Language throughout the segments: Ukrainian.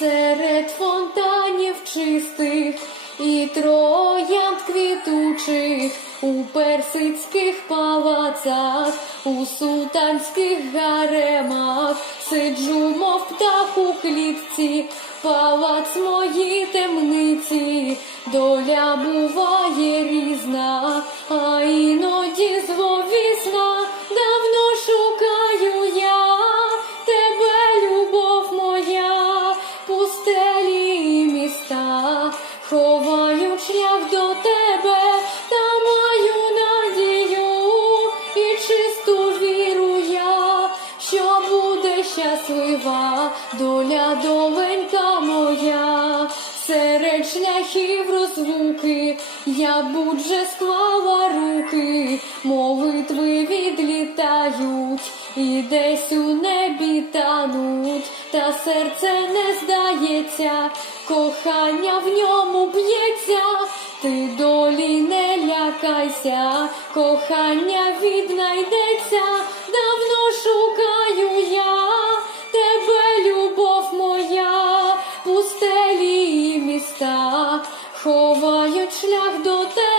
серед фонтанів чистих і троянд квітучих у персидських палацах, у султанських гаремах. Сиджу, мов птах у клітці, палац мої темниці, доля буває різна, а іноді шлях до тебе, та маю надію і чисту віру я, що буде щаслива доля доленька моя. Серед шляхів розлуки я будь же склала руки, молитви відлітають і десь у небі тануть, та серце не здається, кохання в ньому б'ється, ти долі не лякайся, кохання віднайдеться, давно шукаю я тебе, любов моя, пустелі і міста, ховають шлях до тебе,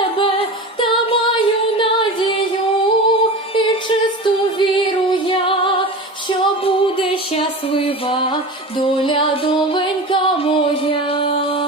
щаслива доля доленька моя.